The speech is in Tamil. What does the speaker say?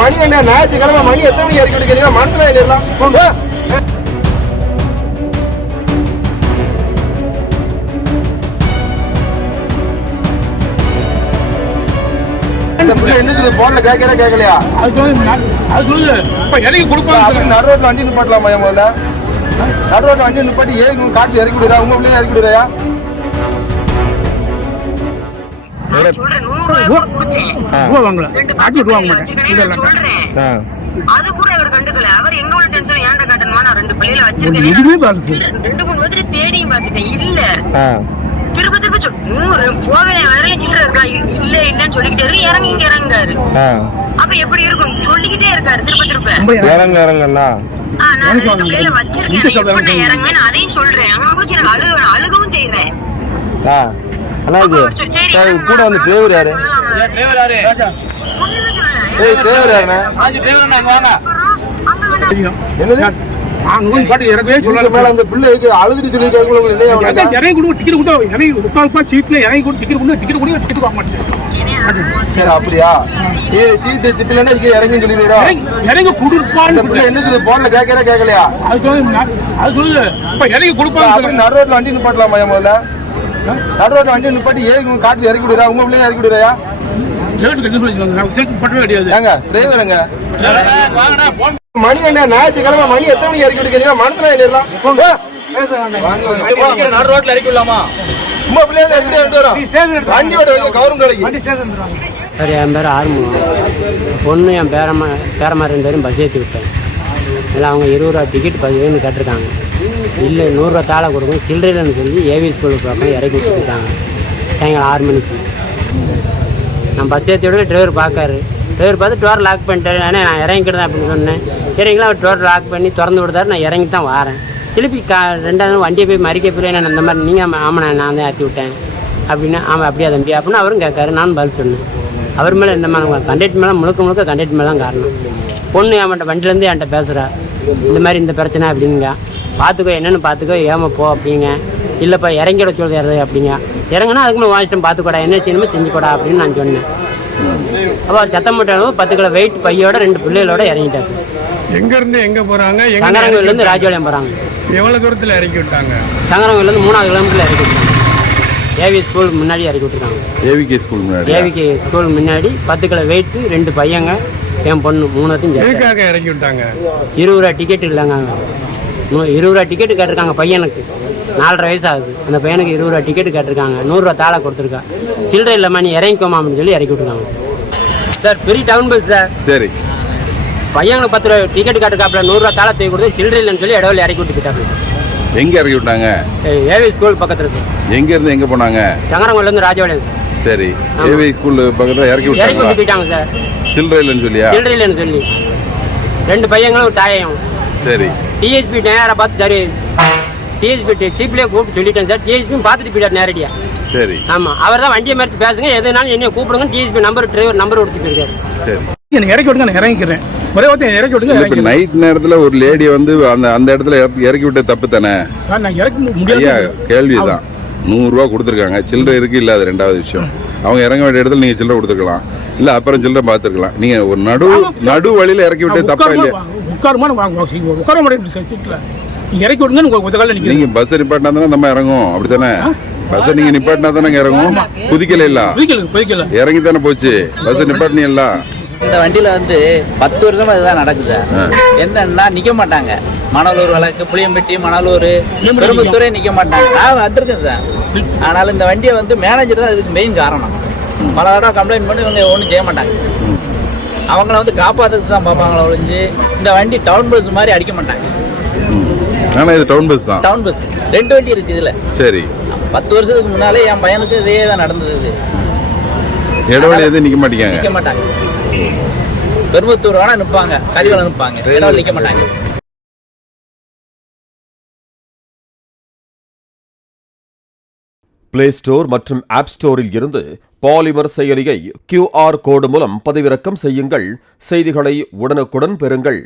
மணி என்ன ஞாயிற்றுக்கிழமை மணி எத்தனை மணிக்கு இறக்கி விட்டுக்கிறீங்க? மனசுல எல்லாம் என்ன சொல்லு போன்ல கேட்கலையா? நடு ரோட்ல வண்டி நிப்பாட்டலாமா? முதல்ல நடு ரோட்ல வண்டி நிப்பாட்டி ஏன் காட்டு இறக்கி விடுறா? உங்க பிள்ளைங்க இறக்கி விடுறியா? அது கூட அவர் கண்டுக்கல. அவர் எங்க டென்ஷன் ஏன்டா காட்டணுமா? நான் 2 பிள்ளைகளை வச்சிருக்கேன். 2-3 மாதிரி தேடியும் பார்த்துட்டேன். இல்ல திருப்ப போகல வரல சில்லற இருக்கா? இல்ல இல்லன்னு சொல்லிக்கிட்டே இருக்கு. இறங்குறாரு. அப்ப எப்படி இருக்கும்? சொல்லிக்கிட்டே இருக்காரு திருப்ப இறங்குறா. நான் 2 பிள்ளைகளை வச்சிருக்கேன். இறங்குவேன் அதையும் சொல்றேன். அழுகவும் செய்யறேன். கூட வந்து டிரைவர் யாரு? அந்த பிள்ளைக்கு அழுதுட்டு சொல்லி சரி அப்படியா? சீட்டு சிட்டுலன்னா இறங்கி சொல்லிடுறா. என்ன சொல்லு போன்ல கேட்கலையா? நடு ரோட்ல வண்டி நிப்பாட்டலாமா? முதல்ல நடு ரோட்ல வண்டி நிப்பாட்டி ஏன் காட்டு இறக்கி விடுறா? உங்க பிள்ளைங்க இறக்கி விடுறியா? மணி என்ன ஞாயிற்றுக்கிழமை மணி எத்தனை மணிக்கு இறக்கி விட்டுக்கிறீங்க? மனசுல எல்லாம் நடு ரோட்ல இறக்கி விடலாமா? உங்க பிள்ளைங்க இறக்கி வரும் வண்டியோட கவரும் கடைக்கு. சார், என் பேர் ஆறுமுகம். பொண்ணு என் பேரம்மா 2 பேரும் பஸ் ஏற்றி விட்டேன். இல்லை அவங்க 20 ரூபா டிக்கெட் 10 வேணும்னு கேட்டிருக்காங்க. இல்லை 100 ரூபா தாளை கொடுக்கும் சில்லறைன்னு சொல்லி ஏவி ஸ்கூலுக்கு பக்கம் இறக்கி விட்டுருக்காங்க. சாயங்காலம் 6 மணிக்கு நான் பஸ் ஏற்றி விட டிரைவர் பார்க்காரு. டிரைவர் பார்த்து டோர் லாக் பண்ணிட்டாரு. நான் இறங்கிக்கிட்டேன் அப்படின்னு சொன்னேன். சரிங்களா, அவர் டோர் லாக் பண்ணி திறந்து விடுதாரு. நான் இறங்கி தான் வரேன். திருப்பி 2வது வண்டியை போய் மறிக்க போய் நான் இந்த மாதிரி நீங்கள் ஆமாண்ணா நான் தான் ஏற்றி விட்டேன் அப்படின்னா ஆமாம் அப்படியா தம்பி அப்படின்னு அவரும் கேட்காரு. நான் பதில் சொன்னேன். அவர் மேலே இந்த மாதிரி கண்டக்டர் மேலே முழுக்க கண்டக்டர் மேலே தான் காரணம். பொண்ணு என்கிட்ட வண்டியிலேருந்து என்கிட்ட பேசுகிறா. இந்த மாதிரி இந்த பிரச்சனை அப்படிங்க, பார்த்துக்கோ என்னென்னு பார்த்துக்கோ ஏமா போ அப்படிங்க. இல்லைப்பா இறங்கிட சொல்லுறது அப்படிங்க. இறங்கினா அதுக்குமே வாங்கிட்டோம் பார்த்துக்கூடா என்ன செய்யணுமோ செஞ்சுக்கூடா அப்படின்னு நான் சொன்னேன். அப்போ அவர் சத்தம் போட்டாலும் 10 கிலோ வெயிட் பையோட 2 பிள்ளைகளோட இறங்கிட்டாரு. எங்கேருந்து எங்கே போகிறாங்க? சங்கரங்கோயிலேருந்து ராஜபாளையம் போகிறாங்க. எவ்வளோ தூரத்தில் இறக்கி விட்டாங்க? சங்கரங்கோயிலேருந்து 3வது கிலோமீட்டரில் இறக்கி விட்டாங்க. ஏவி ஸ்கூல் முன்னாடி இறக்கி விட்டுருக்காங்க. ஏவிகே ஸ்கூல் முன்னாடி 10 கிலோ வெயிட் 2 பையங்க என் பொண்ணு 3த்தையும் எதுக்காக இறக்கி விட்டாங்க? 20 ரூபா டிக்கெட் இல்லைங்க. 20 ரூபா டிக்கெட்டு கேட்டிருக்காங்க. பையனுக்கு 4.5 வயசு ஆகுது. அந்த பையனுக்கு 20 ரூபா டிக்கெட்டு கேட்டிருக்காங்க. 100 ரூபா தாளை கொடுத்துருக்கா. சில்லறை இல்லைம்மா நீ இறங்கிக்கோமா அப்படின்னு சொல்லி இறக்கி விட்டுருக்காங்க. சார் பெரிய டவுன் பஸ் சார். சரி, பையனுக்கு 10 ரூபா டிக்கெட் காட்டுக்காப்புல 100 ரூபா தாளை தூக்கி கொடுத்து சில்லறை இல்லைன்னு சொல்லி இடவில் இறக்கி விட்டுக்கிட்டாங்க. எங்க இறக்கி விட்டாங்க? ஏவி ஸ்கூல் பக்கத்துல சார். எங்க இருந்து எங்க போனாங்க? சங்கரங்கோயிலேருந்து ராஜபாளையம் சார். சரி, ஏவி ஸ்கூல் பக்கத்துல இறக்கி விட்டுட்டாங்க சார். சில்லறை இல்லைன்னு சொல்லியா? சில்லறை இல்லைன்னு சொல்லி 2 பையங்களும் ஒரு தாயம். சரி, டிஎஸ்பி நேராக பார்த்து சரி டிஎஸ்பி சீப்லேயே கூப்பிட்டு சொல்லிட்டேன் சார். டிஎஸ்பி பார்த்துட்டு போயிட்டார் நேரடியாக. சரி, ஆமாம் அவர் தான் வண்டியை மறைச்சு பேசுங்க எதுனாலும் என்னைய கூப்பிடுங்க. டிஎஸ்பி நம்பர் டிரைவர் நம்பர் கொடுத்து போயிருக்காரு. சரி, எனக்கு இறக்கி விடுங்க, நான் இறங்கிக்கிறேன். ஒரே ஒருத்தர் இறக்கி விடுங்க. நைட் நேரத்துல ஒரு லேடி வந்து அந்த இடத்துல இறக்கி விட்ட தப்பு தானே? நான் இறக்க முடியாது. கேள்விதான். 100 ரூபா கொடுத்துருக்காங்க. சில்லறை இருக்கு இல்ல, அது 2வது விஷயம். அவங்க இறங்க வேண்டிய இடத்துல நீங்க சில்லறை கொடுத்துருக்கலாம். இல்ல அப்புறம் சில்லறை பார்த்துருக்கலாம். நீங்க ஒரு நடு வழியில இறக்கி விட்டு தப்பா இல்லையா? உட்கார முடியாது. இறக்கி விடுங்க. நீங்க பஸ் நிப்பாட்டினா தானே நம்ம இறங்கும். அப்படித்தானே? பஸ் நீங்க நிப்பாட்டினா தானே இறங்கும். குதிக்கல இல்ல, இறங்கி தானே போச்சு. பஸ் நிப்பாட்டினீல்ல. இந்த வண்டியில வந்து 10 வருஷமா இதுதான் நடக்குது. என்னன்னா நிக்க மாட்டாங்க. மணலூர் வழக்கு, புளியம்பட்டி, மணலூர், பெரும்புத்தூரே நிக்க மாட்டாங்க. நான் வந்திருக்கேன் சார். ஆனாலும் இந்த வண்டியை வந்து மேனேஜர் தான் இதுக்கு மெயின் காரணம். பல தடவை கம்ப்ளைண்ட் பண்ணி இவங்க ஒன்றும் செய்ய மாட்டாங்க. அவங்கள வந்து காப்பாற்றுறது தான் பார்ப்பாங்களே ஒழிஞ்சு இந்த வண்டி டவுன் பஸ் மாதிரி அடிக்க மாட்டாங்க. ஆனா இது டவுன் பஸ் தான். டவுன் பஸ் 2 வண்டி இருக்கு இதுல. சரி, 10 வருஷத்துக்கு முன்னாலே என் பையனுக்கு இதே தான் நடந்தது. இடவழி எதுவும் நிக்க மாட்டாங்க. பெரும்புத்தூர் வேணா நிற்பாங்க, கரிவலம் நிற்பாங்க, இடவழி நிக்க மாட்டாங்க. பிளே ஸ்டோர் மற்றும் ஆப் ஸ்டோரில் இருந்து பாலிமர் செயலியை QR கோடு மூலம் பதிவிறக்கம் செய்யுங்கள். செய்திகளை உடனுக்குடன் பெறுங்கள்.